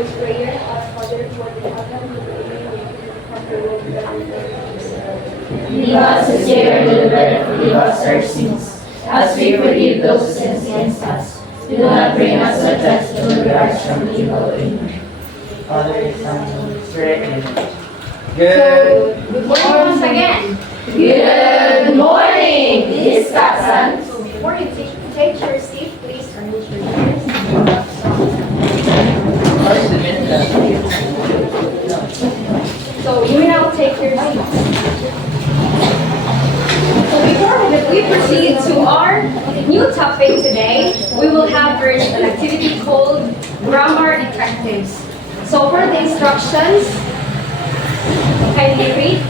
Lord's Prayer. Our Father who art in heaven, hallowed be thy name. Come your will be done on earth as it is in heaven. Give us this day our daily bread, and forgive us our sins, as we forgive those who sin against us. Do not bring us to test, but deliver us from evil. Amen. Father, Son, Holy Spirit, amen. Good morning once again. Good morning, discussion. So before you take your seat, please arrange your chairs. So you may now take your seats. So before we proceed to our new topic today, we will have first an activity called Grammar Detectives. So for the instructions, kindly read.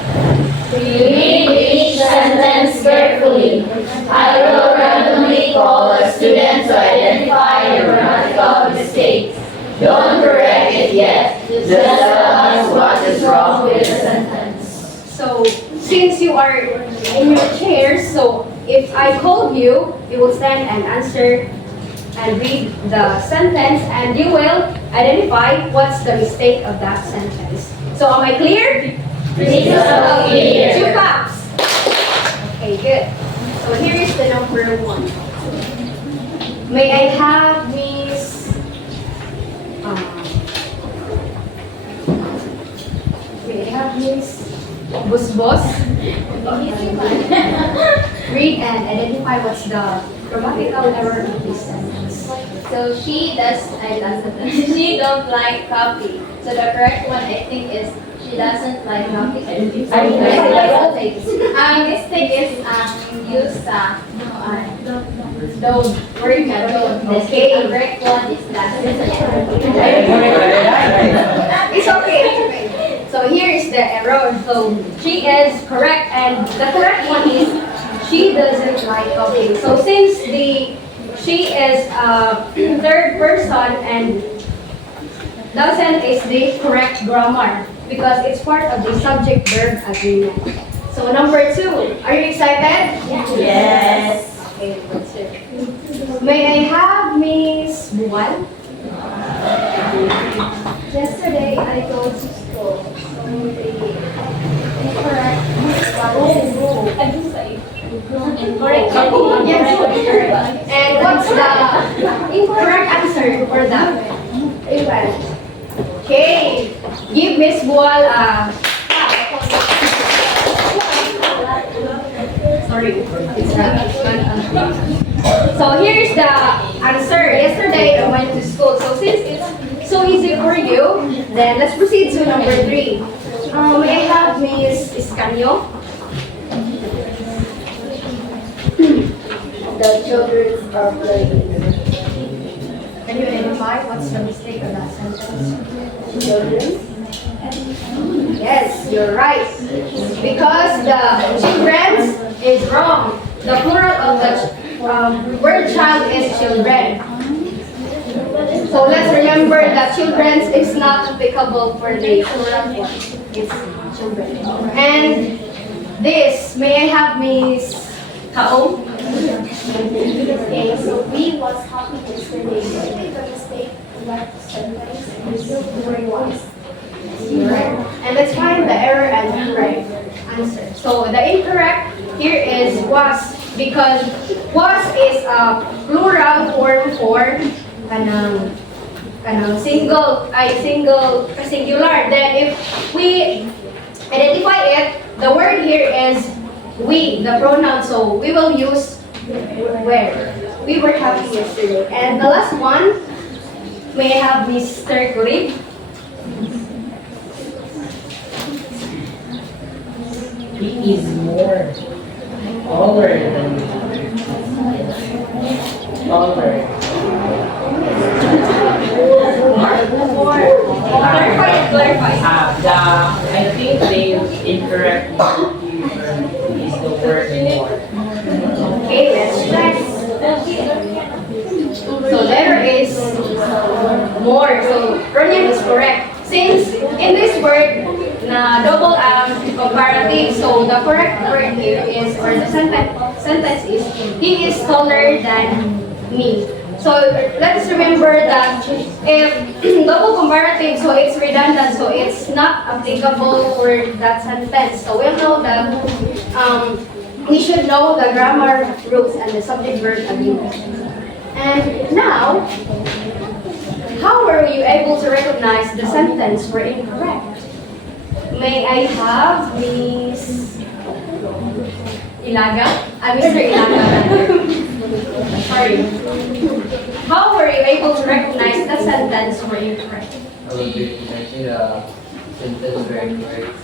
Read each sentence carefully. I will randomly call a student to identify the grammatical mistakes. Don't correct it yet. Just tell us what is wrong with the sentence. So since you are in your chairs, so if I called you, you will stand and answer and read the sentence, and you will identify what's the mistake of that sentence. So am I clear? Crystal clear. Two claps. Okay, good. So here is the number 1. May I have Miss may I have Miss Busbos read and identify what's the grammatical error of this sentence. So she don't like coffee. So the correct one I think is she doesn't like coffee. Mistake is use don't word na don't. Okay. The correct one is doesn't. It's okay. So here is the error. So she is correct, and the correct one is she doesn't like coffee. So since she is third person and doesn't is the correct grammar because it's part of the subject-verb agreement. So number 2, are you excited? Yes. Okay, let's do it. May I have Miss Buwan? Yesterday I go to school. So the incorrect and what's the incorrect answer for that? Okay, give Miss Buwal a sorry. So here's the answer. Yesterday I went to school. So since it's so easy for you, then let's proceed to number 3. May I have Miss Iscanio? The children are playing. Can you identify what's the mistake of that sentence? Children? Yes, you're right. Because the children is wrong. The plural of the word child is children. So let's remember that children is not applicable for the plural one. It's children. And this, may I have Miss Kaom? Okay, so we was happy yesterday. We made the mistake that sentence is word was. And let's find the error and correct answer. So the incorrect here is was, because was is a plural form for singular. Then if we identify it, the word here is we, the pronoun. So we will use where. We were happy yesterday. And the last one, may I have Mr. Kurib? He is more taller than taller. Clarify. I think the incorrect is the word more. Okay, let's check. So letter is more. So Ronian is correct. Since in this word na double comparative, so the correct word here is, or the sentence is, he is taller than me. So let's remember that if double comparative, so it's redundant, so it's not applicable for that sentence. So we'll know that we should know the grammar rules and the subject-verb agreement. And now, how were you able to recognize the sentence were incorrect? May I have Miss Ilaga? Mr. Ilaga. Sorry. How were you able to recognize the sentence were incorrect? I will be recognizing the sentence very correct,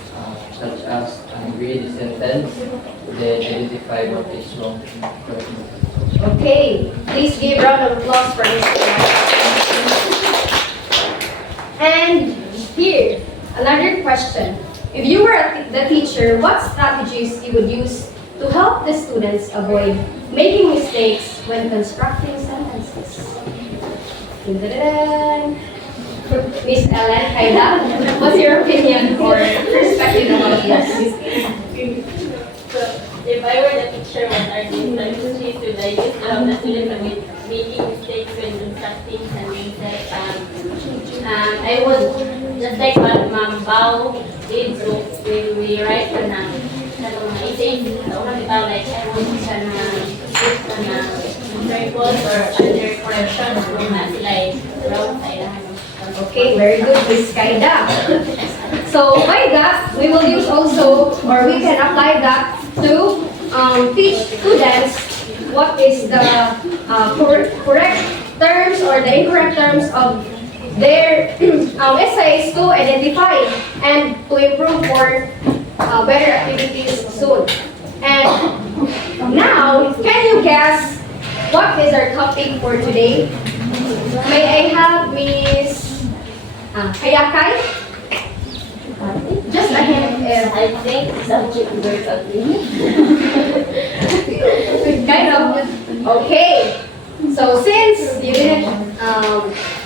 such as read the sentence, then identify what is wrong. Okay, please give round of applause for Mr. Ilaga. And here, another question. If you were the teacher, what strategies you would use to help the students avoid making mistakes when constructing sentences? Dun-dun-dun. Miss Ellen, Kaida, what's your opinion or perspective about this? So, if I were the teacher, what are the strategies would I use to help the students avoid making mistakes when constructing sentences? I would, just like what Ma'am Bao did, so when we write on essays, like I would use circles or other corrections kung na sila wrong side. Okay, very good, Miss Kaida. So by that, we will use also, or we can apply that to teach students what is the correct terms or the incorrect terms of their essays to identify and to improve for better activities soon. And now, can you guess what is our topic for today? May I have Miss Kayakay? Just a hint. I think subject verb agreement. Kind of. Okay. So since you didn't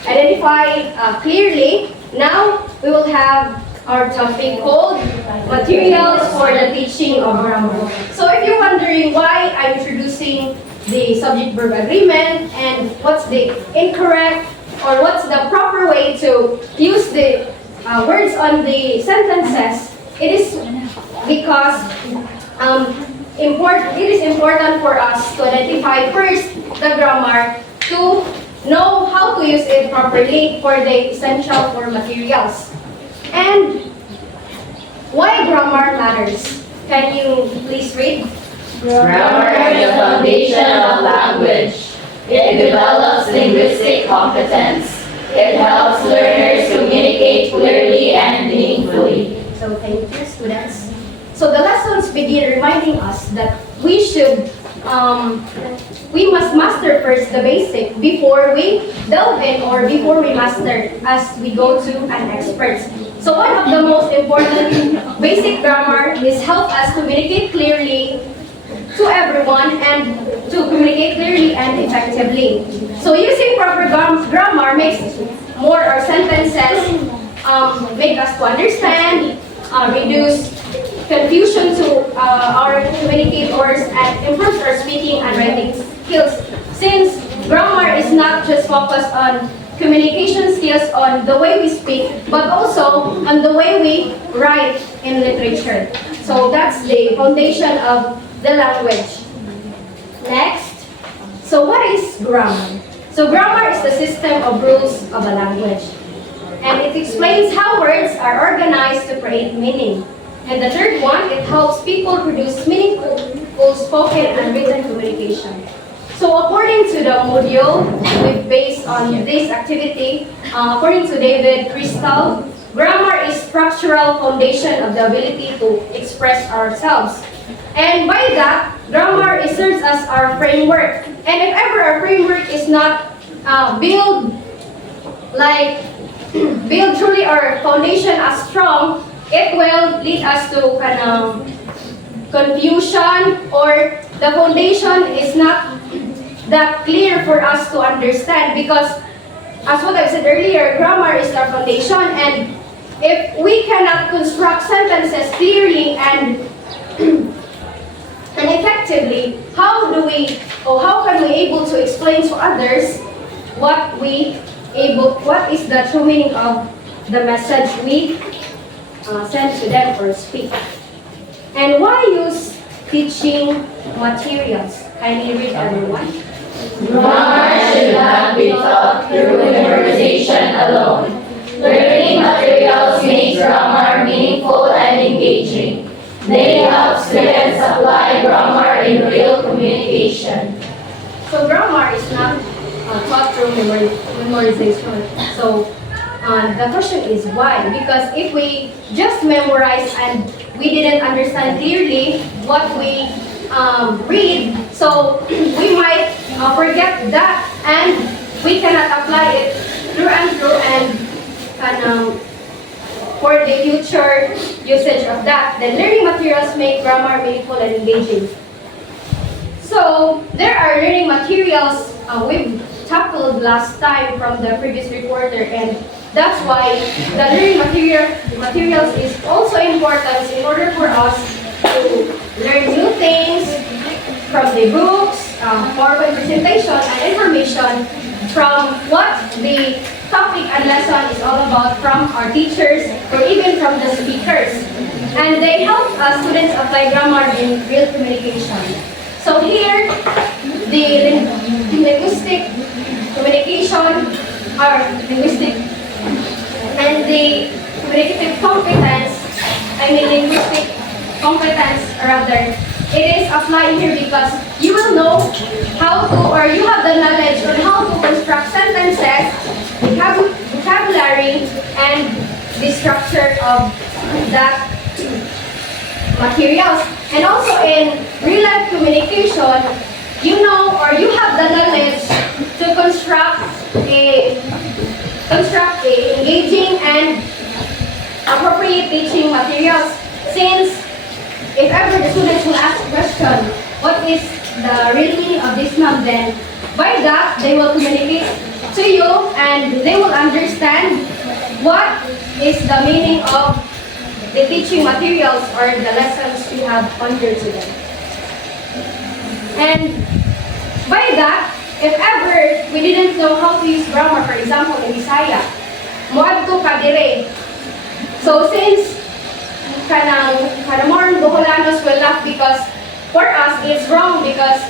identify clearly, now we will have our topic called Materials for the Teaching of Grammar. So if you're wondering why I'm introducing the subject-verb agreement and what's the incorrect or what's the proper way to use the words on the sentences, it is because it is important for us to identify first the grammar to know how to use it properly for the essential for materials. And why grammar matters? Can you please read? Grammar is the foundation of language. It develops linguistic competence. It helps learners communicate clearly and meaningfully. So thank you, students. So the lessons begin reminding us that we must master first the basic before we delve in or before we master as we go to an expert. So one of the most important basic grammar is help us communicate clearly to everyone and to communicate clearly and effectively. So using proper grammar makes more our sentences make us to understand, reduce confusion to our communicators, and improves our speaking and writing skills. Since grammar is not just focused on communication skills on the way we speak, but also on the way we write in literature. So that's the foundation of the language. Next, so what is grammar? So grammar is the system of rules of a language. And it explains how words are organized to create meaning. And the third one, it helps people produce meaningful spoken and written communication. So according to the module we based on this activity, according to David Crystal, grammar is structural foundation of the ability to express ourselves. And by that, grammar serves as our framework. And if ever our framework is not build truly our foundation as strong, it will lead us to kind of confusion, or the foundation is not that clear for us to understand, because as what I said earlier, grammar is our foundation, and if we cannot construct sentences clearly and effectively, how can we able to explain to others what is the true meaning of the message we send to them or speak. And why use teaching materials? Kindly read, everyone. Grammar should not be taught through memorization alone. Learning materials make grammar meaningful and engaging. They help students apply grammar in real communication. So grammar is not taught through memorization. So the question is why? Because if we just memorize and we didn't understand clearly what we read, so we might forget that and we cannot apply it through and through and for the future usage of that. Then learning materials make grammar meaningful and engaging. So there are learning materials we've tackled last time from the previous reporter, and that's why the learning materials is also important in order for us to learn new things from the books, PowerPoint presentation, and information from what the topic and lesson is all about from our teachers or even from the speakers. And they help students apply grammar in real communication. So here, the linguistic communication or linguistic and the communicative competence, linguistic competence rather, it is applied here because you will know how to, or you have the knowledge on how to construct sentences, vocabulary, and the structure of that materials. And also in real life communication, you know or you have the knowledge to construct a engaging and appropriate teaching materials. Since if ever the students will ask a question, what is the real meaning of this noun, then by that they will communicate to you and they will understand what is the meaning of the teaching materials or the lessons you have under to them. And by that, if ever we didn't know how to use grammar, for example in Bisaya, moadto ka dire. So since kanamorn Boholanos will laugh because for us it's wrong, because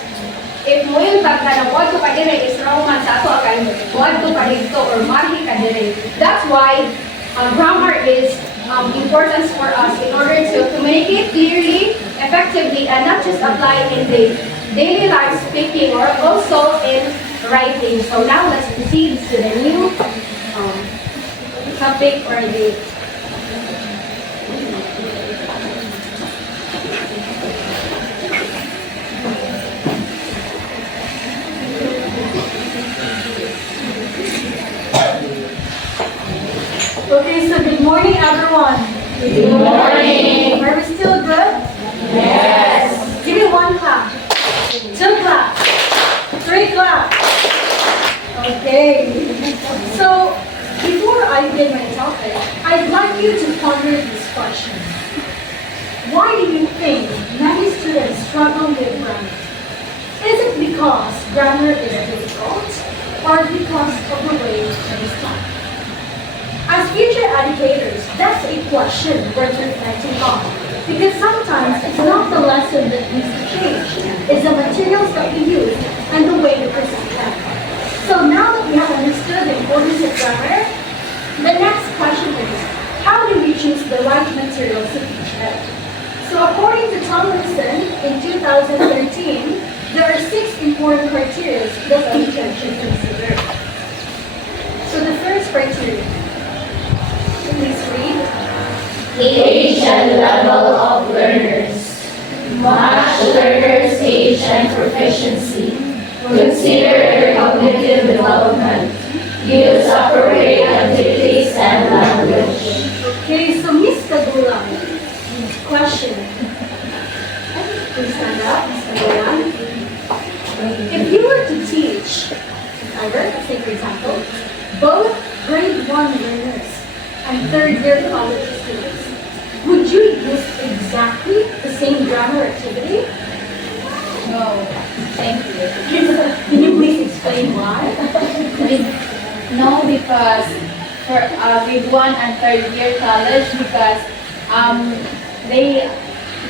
if mo yung tagka na moadto ka dire is wrong man sa ato akan moadto ka dito or mahi ka dire. That's why grammar is important for us in order to communicate clearly, effectively, and not just apply in the daily life speaking or also in writing. So now let's proceed to the new topic or the Okay, so good morning, everyone. Good morning. Are we still good? Yes. Give me 1 clap, 2 clap, 3 clap. Okay. So, before I begin my topic, I'd like you to ponder this question. Why do you think many students struggle with grammar? Is it because grammar is difficult or because of the way it is taught? As future educators, that's a question worth reflecting on. Because sometimes it's not the lesson that needs to change, it's the materials that we use and the way we present them. So now that we have understood the importance of grammar, the next question is, how do we choose the right materials to teach them? So according to Tomlinson in 2013, there are 6 important criteria that teachers should consider. So the first criteria, please read. Age and level of learners. Match learners' age and proficiency. Consider their cognitive development. Use appropriate activities and language. Okay, so Miss Tagulang, question. Please stand up, Miss Tagulang. If you were to teach, say for example, both grade 1 learners and third-year college students, would you use exactly the same grammar activity? No, thank you. Can you please explain why? No, because for grade 1 and third year college, because they,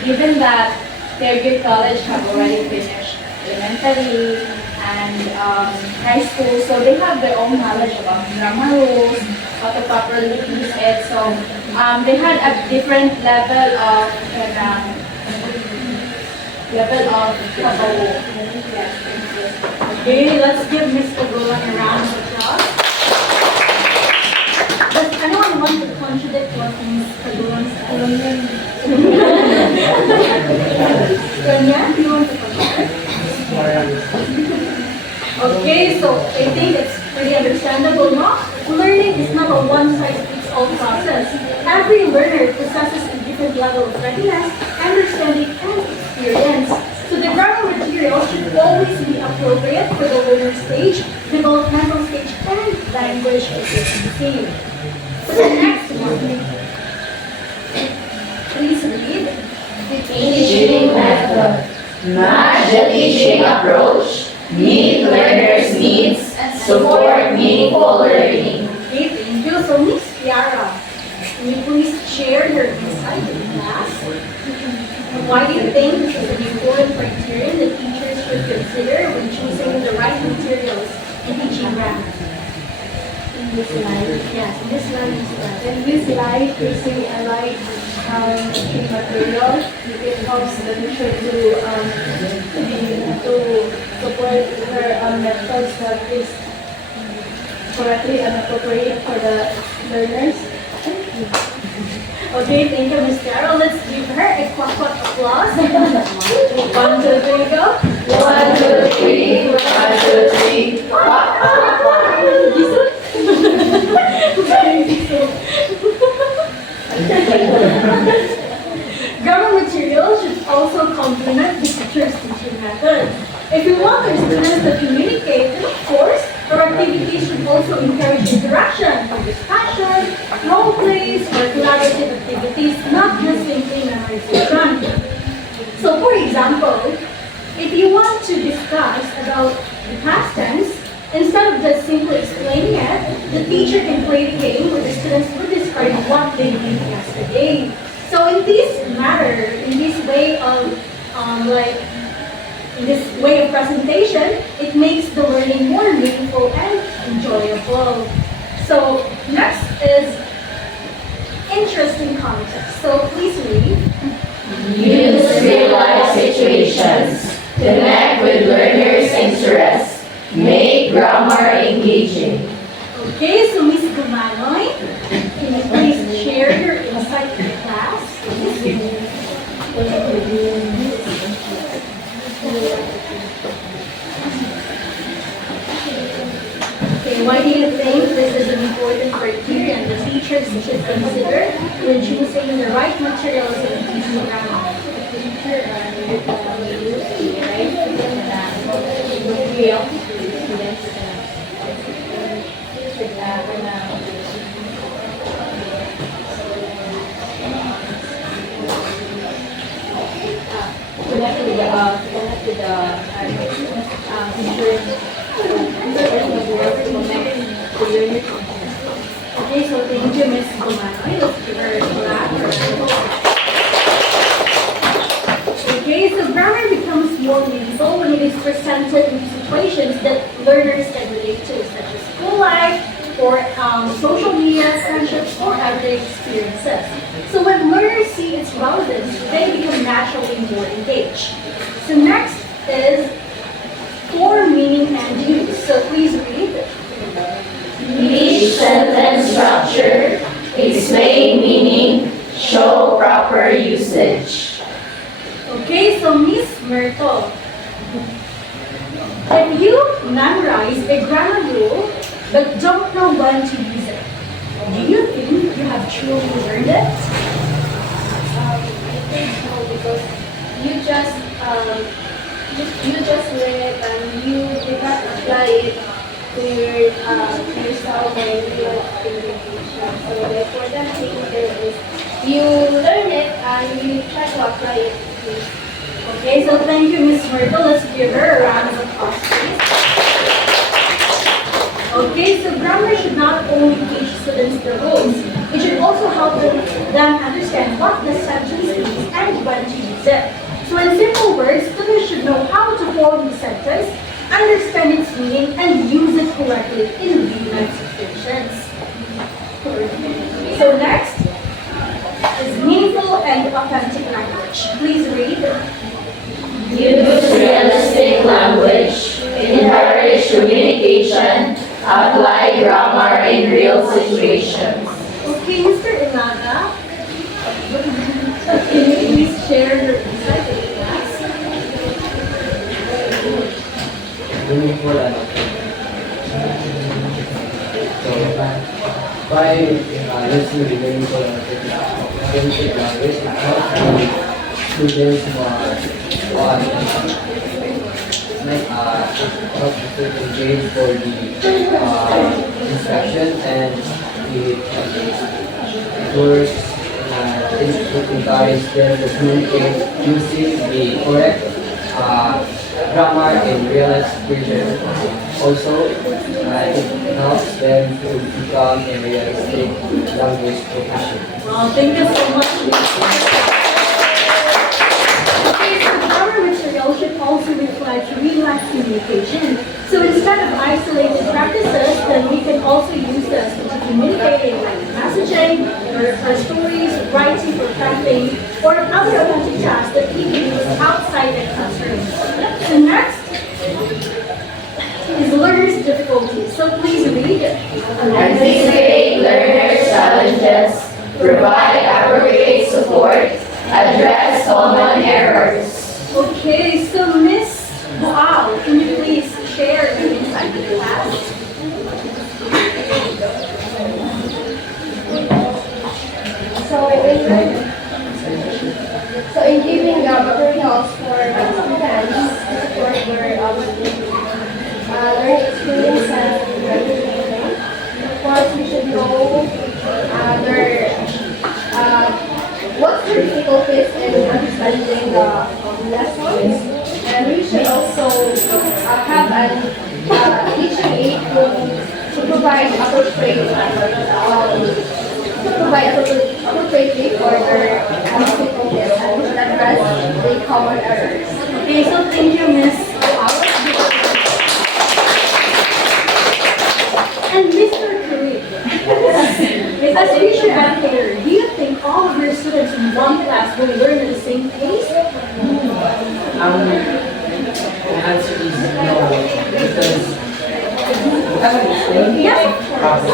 given that third year college have already finished elementary and high school, so they have their own knowledge about grammar rules, how to properly use it. So they had a different level of how. Okay, let's give Ms. Pagulan a round of applause. Does anyone want to contradict what Ms. Pagulan said? Kanya, do you want to contradict? Okay, so I think it's pretty understandable, no? Learning is not a one-size-fits-all process. Every learner possesses a different level of readiness, understanding, and experience. So the grammar material should always be appropriate for the learner stage, developmental stage, and language efficiency. So the next one, please read. Teaching method. Match the teaching approach. Meet learners' needs. Support meaningful learning. Okay, thank you. So Miss Kiara, can you please share your insight in class? Why do you think this is an important criterion that teachers should consider when choosing the right materials in teaching grammar? In this slide. Yes, in this learning style. In this slide, we see a right teaching material. It helps the teacher to support her methods that is correctly and appropriate for the learners. Okay, thank you, Miss Carol. Let's give her a clap applause. 1, 2, 3, go. 1, 2, 3. 1, 2, 3. Grammar material should also complement the teacher's teaching method. If you want our students to communicate, then of course, our activities should also encourage interaction, discussion, role plays, or collaborative activities, not just simply memorization. So for example, if you want to discuss about the past tense, instead of just simply explaining it, the teacher can play the game where the students would describe what they did yesterday. So in this matter, in this way of this way of presentation, it makes the learning more meaningful and enjoyable. So next is interesting context. So please read. Use real-life situations. Connect with learners' interests. Make grammar engaging. Okay, so Ms. Gumanoy, can you please share your insight in the class? Okay, why do you think this is an important criterion the teachers should consider when choosing the right materials in teaching grammar? Okay, so thank you, Ms. Gumanoy. Let's give her a clap. Okay, so grammar becomes more meaningful when it is presented in situations that learners can relate to, such as school life, or social media, friendships, or everyday experiences. So when learners see its relevance, they become naturally more engaged. So next is for meaning and use. So please read. Each sentence structure, explain meaning, show proper usage. Okay, so Miss Myrtle, if you memorize a grammar rule but don't know when to use it, do you think you have truly learned it? I think no, because you just learn it and you did not apply it to yourself or real communication. So the important thing there is you learn it and you try to apply it. Okay, so thank you, Miss Myrtle. Let's give her a round of applause, please. only teach students the rules, it should also help them understand what the sentence means and when to use it. So in simple words, students should know how to form the sentence, understand its meaning, and use it correctly in real-life situations. So next is meaningful and authentic language. Please read. Use realistic language, encourage communication, apply grammar in real situations. Okay, Mr. Ilaga, can you please share your insight with the class? Meaningful and so by listening to meaningful and authentic language, it helps the students help the students engage for the instruction, and it works. It encourages them to communicate using the correct grammar in real life situations. Also, it helps them to become a realistic language proficient. Thank you so much. Okay, so grammar material should also reflect real-life communication. So instead of isolated practices, then we can also use this to communicate in like messaging, or stories, writing, or typing, or other authentic tasks that we can use outside the classroom. So next is learners' difficulties. So please read. Anticipate learners' challenges, provide appropriate support, address common errors. Okay, so Miss Wow, can you please share your insight with the class? So in giving materials for students for their learning experience and learning, of course we should know what's the difficulties in understanding the lessons, and we should also have an teaching aid to provide appropriately for their difficulties and to address the common errors. Okay, so thank you, Miss Wow. And Mr. Kareem, as future educator, do you think all of your students in one class will learn at the same pace? The answer is no, because Yes, of course.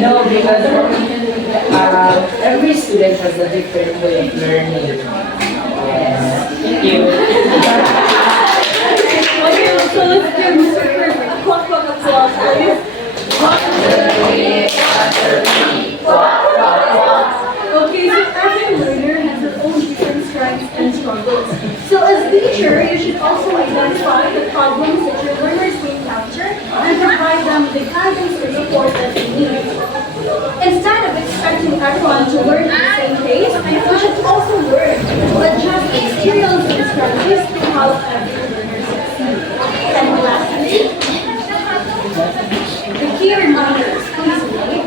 no, because every student has a different way of learning. Yes. Thank you. Okay, so let's give Mr. Kareem a quick applause, please. Okay, so every learner has their own different strengths and struggles. So as a teacher, you should also identify the problems that your learners may encounter and provide them the guidance and support that they need. Instead of expecting everyone to learn at the same pace, we should also learn to adjust materials and strategies to help every learner succeed. And lastly, the key reminders, please read.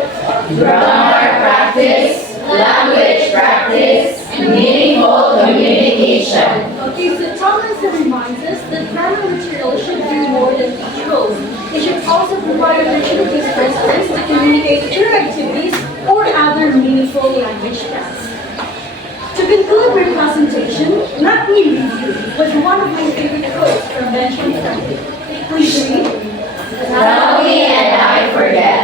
Grammar practice, language practice, meaningful communication. Okay, so Tomlinson reminds us that grammar material should do more than teach rules. It should also provide opportunities for students to communicate through activities or other meaningful language tasks. To conclude my presentation, let me review with one of my favorite quotes from Benjamin Franklin. Please read. Tell me and I forget.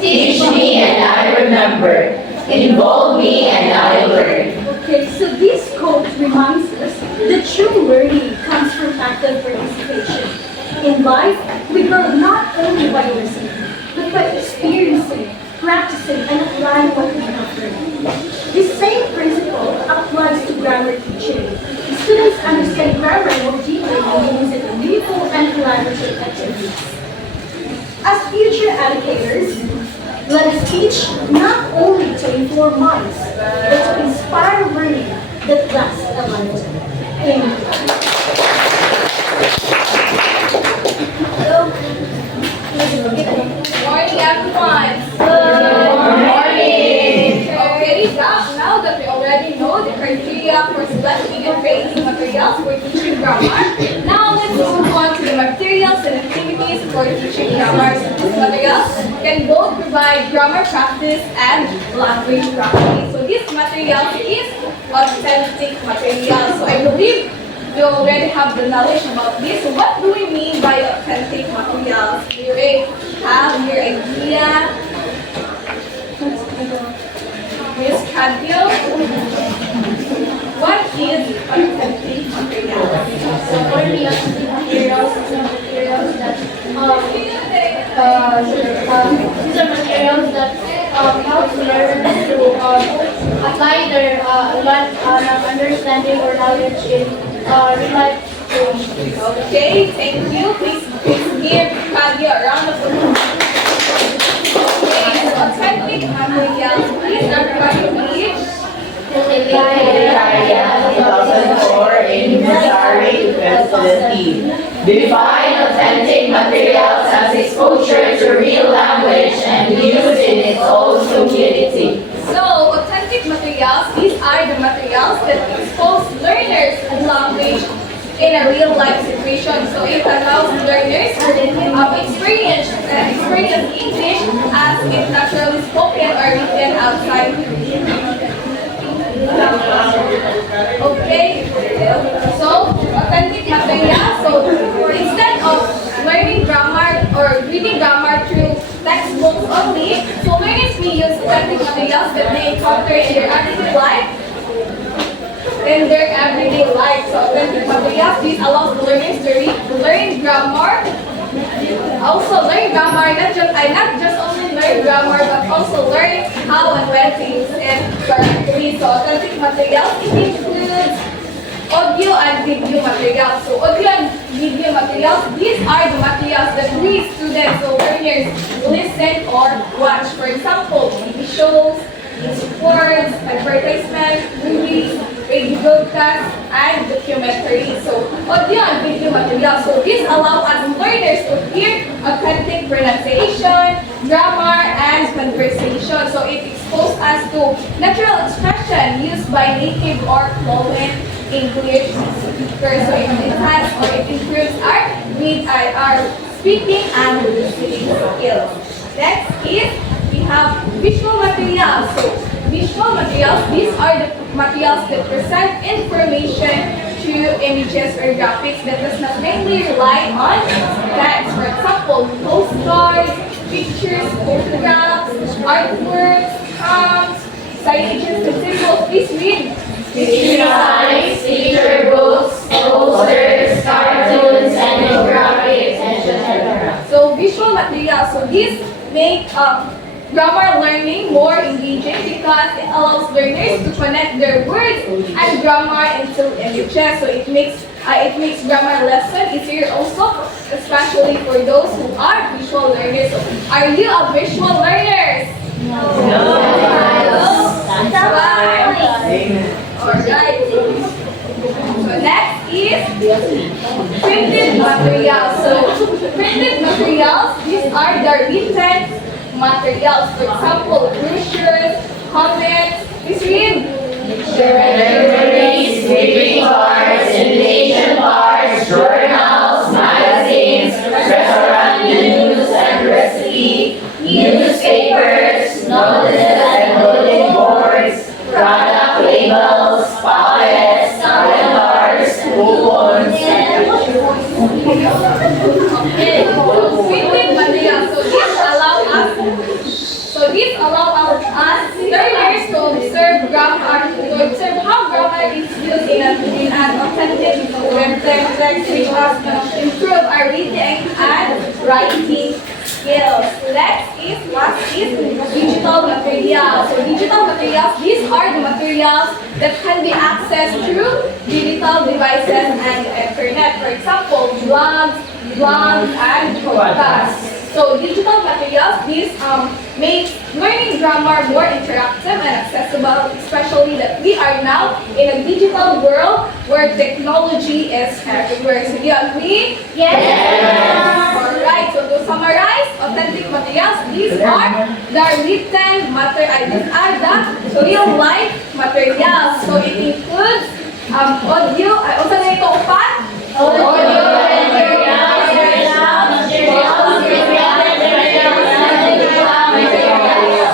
Teach me and I remember. Involve me and I learn. Okay, so this quote reminds us that true learning comes from active participation. In life, we grow not only by listening, but by experiencing, practicing, and applying what we have learned. The same principle applies to grammar teaching. Students understand grammar more deeply when they use it in meaningful and collaborative activities. As future educators, let us teach not only to inform minds, but to inspire learning that lasts a lifetime. Thank you. Morning, everyone. Good morning. Okay, now that we already know the criteria for selecting and creating materials for teaching grammar, now let's move on to the materials and activities for teaching grammar. So these materials can both provide grammar practice and language practice. So this material is authentic material. So I believe you already have the knowledge about this. So what do we mean by authentic materials? Do you have your idea? Miss Cadio, what is authentic materials? So for me, authentic materials is the materials that these are materials that help learners to apply their understanding or knowledge in real life situations. Okay, thank you. Please give Cadio a round of applause. Okay, so authentic materials. Please everybody read. Criteria 2004 in Missouri facility. Define authentic materials as exposure to real language and use in its own community. So, authentic materials, these are the materials that expose learners and language in a real life situation. So, it allows learners to experience English as it naturally spoken or written outside. Okay, so authentic material. So instead of learning grammar or reading grammar through textbooks only, so learners may use authentic materials that they encounter in their everyday life. So authentic materials, this allows learners to learn grammar. Also learn grammar, not just only learn grammar, but also learn how and when to use it correctly. So authentic materials, it includes audio and video materials. So audio and video materials, these are the materials that we students or learners listen or watch. For example, TV shows, sports, advertisements, movies, radio broadcasts, and documentaries. So audio and video materials. So this allows us learners to hear authentic pronunciation, grammar, and conversation. So it exposes us to natural expression used by native or fluent English speakers. So it enhances or it improves our speaking and listening skills. Next is we have visual materials. So visual materials, these are the materials that present information through images or graphics that does not mainly rely on text. For example, postcards, pictures, photographs, artworks, prompts, signages, and symbols. Please read. Signs, teacher books, posters, cartoons, and graphics, etc. So visual materials, so these make grammar learning more engaging because it allows learners to connect their words and grammar into images. So it makes grammar lesson easier also, especially for those who are visual learners. So, are you a visual learners? No. Alright. So next is printed materials. So printed materials, these are the written materials. For example, brochures, comments. Please read. Directories, greeting cards, invitation cards, journals, magazines, restaurant menus and recipe, newspapers, notices and bulletin boards, product labels, pamphlets, calendars, coupons, and Printed materials. So these allow us learners to observe how grammar is used in an authentic context, which helps improve our reading and writing skills. Next is digital materials. So digital materials, these are the materials that can be accessed through digital devices and internet. For example, blogs, and podcasts. So digital materials, these make learning grammar more interactive and accessible, especially that we are now in a digital world where technology is everywhere. So do you agree? Alright, so to summarize, authentic materials, these are the written materials. These are the real-life materials. So it includes audio, also na ito upat?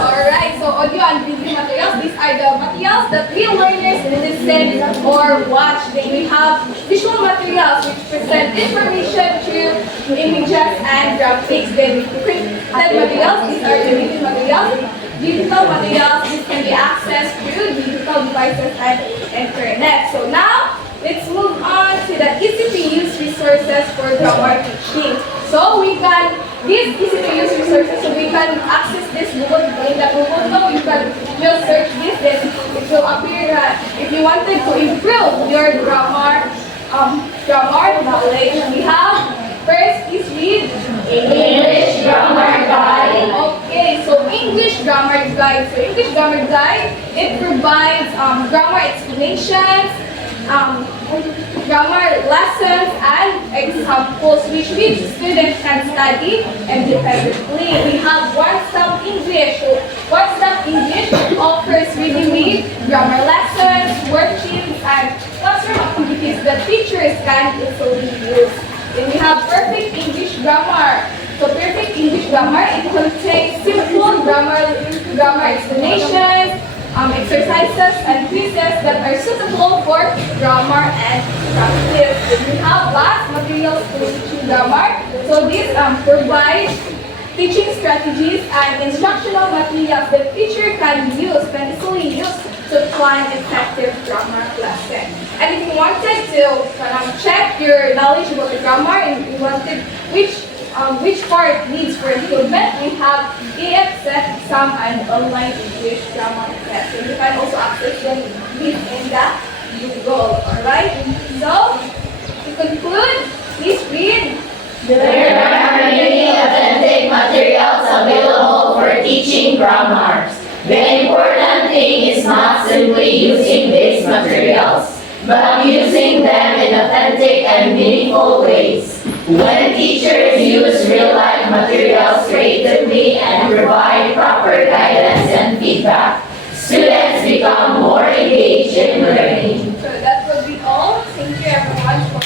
Alright, so audio and video materials, these are the materials that real learners listen or watch. Then we have visual materials which present information through images and graphics. Then printed materials, these are the written materials. Digital materials, this can be accessed through digital devices and internet. So now, let's move on to the easy-to-use resources for grammar teaching. So we can, these easy-to-use resources, so we can access this Google, in the Google Doc, you can just search this, then it will appear that if you wanted to improve your grammar knowledge, we have, first is read English Grammar Guide. Okay, so English Grammar Guide. So English Grammar Guide, it provides grammar explanations, grammar lessons, and examples which students can study independently. We have One Stop English. So One Stop English offers ready-made grammar lessons, worksheets, and classroom activities that teachers can easily use. Then we have Perfect English Grammar. So Perfect English Grammar, it contains simple grammar explanations, exercises, and quizzes that are suitable for grammar and practice. Then we have Vast Materials for Teaching Grammar. So this provides teaching strategies and instructional materials that teacher can easily use to plan effective grammar lesson. And if you wanted to check your knowledge about the grammar and you wanted which part needs for improvement, we have EFSET exam and online English grammar test. And you can also access them in the Google. Alright? So, to conclude, please read. There are many authentic materials available for teaching grammar. The important thing is not simply using these materials, but using them in authentic and meaningful ways. When teachers use real-life materials creatively and provide proper guidance and feedback, students become more engaged in learning. So that will be all. Thank you everyone for